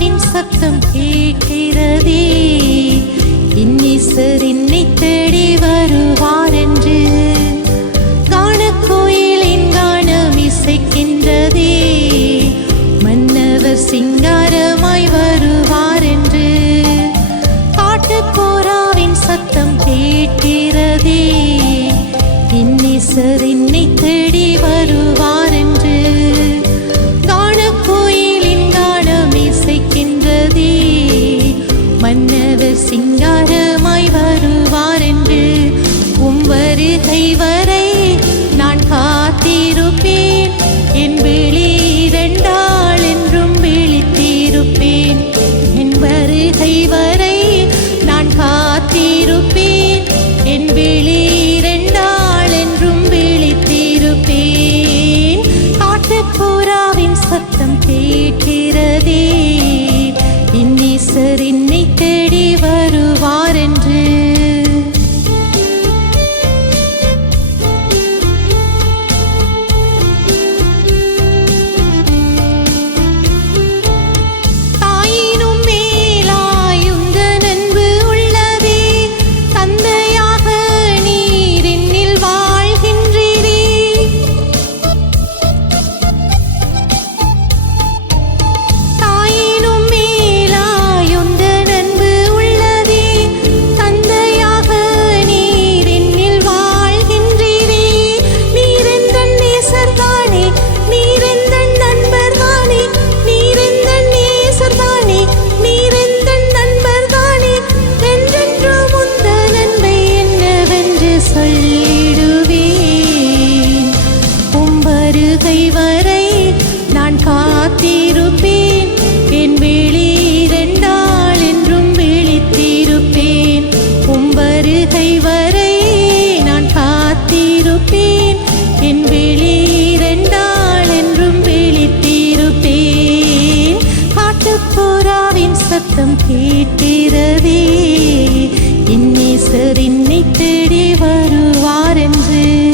ஆத்மாவின் சத்தம் கேட்கிறதே. இன்னிசர் இன்னை தேடி வருவார் என்று காண கோயிலின் கானம் இசைக்கின்றதே. மன்னவர் சிங்காரமாய் வருவார் என்று காட்டு போராவின் சத்தம் கேட்கிறதே. இன்னிசர் இன்னை தேடி வருவார் city புறாவின் சத்தம் கேட்டிரவே. என் நேசரின் தேடி வருவார் என்று.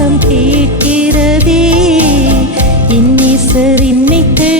சத்தம் கேட்கிறதே இன்னிசர் இன்னைக்கு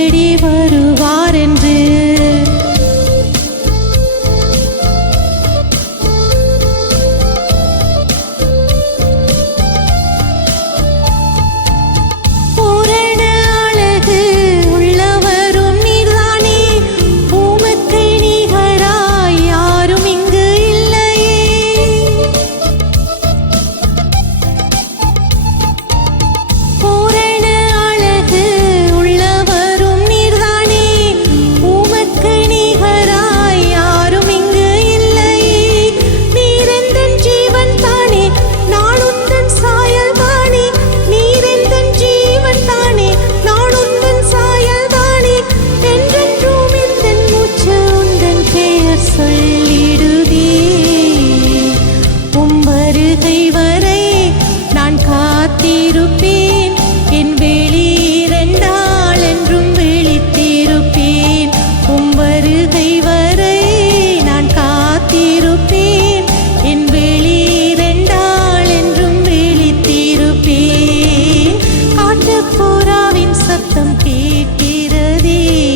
காத்திருப்பேன் என் வெளி இரண்டாள் என்றும் விழித்திருப்பேன். உம் வருகை வரை நான் காத்திருப்பேன். என் வெளி இரண்டாள் என்றும் விழித்திருப்பேன். காட்டுப்புறாவின் சத்தம் கேட்கிறதே.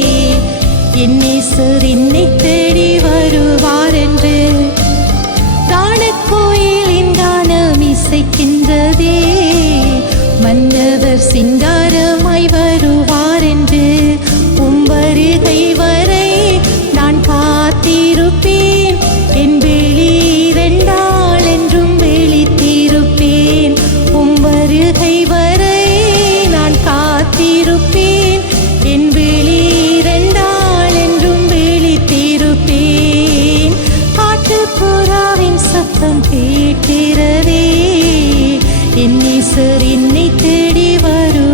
என் நேசர் என்னை சிங்காரமாய் வருவார் என்று உம்பருகை வரை நான் காத்திருப்பேன். என் வெளி இரண்டாள் என்றும் வெளித்திருப்பேன். உம்பருகை வரை நான் காத்திருப்பேன். என் வெளி இரண்டாள் என்றும் வெளித்திருப்பேன். காட்டுப்புறாவின் சத்தம் கேட்கிறதே. என் ஈஸ்வர் என்னை தேடி வரும்.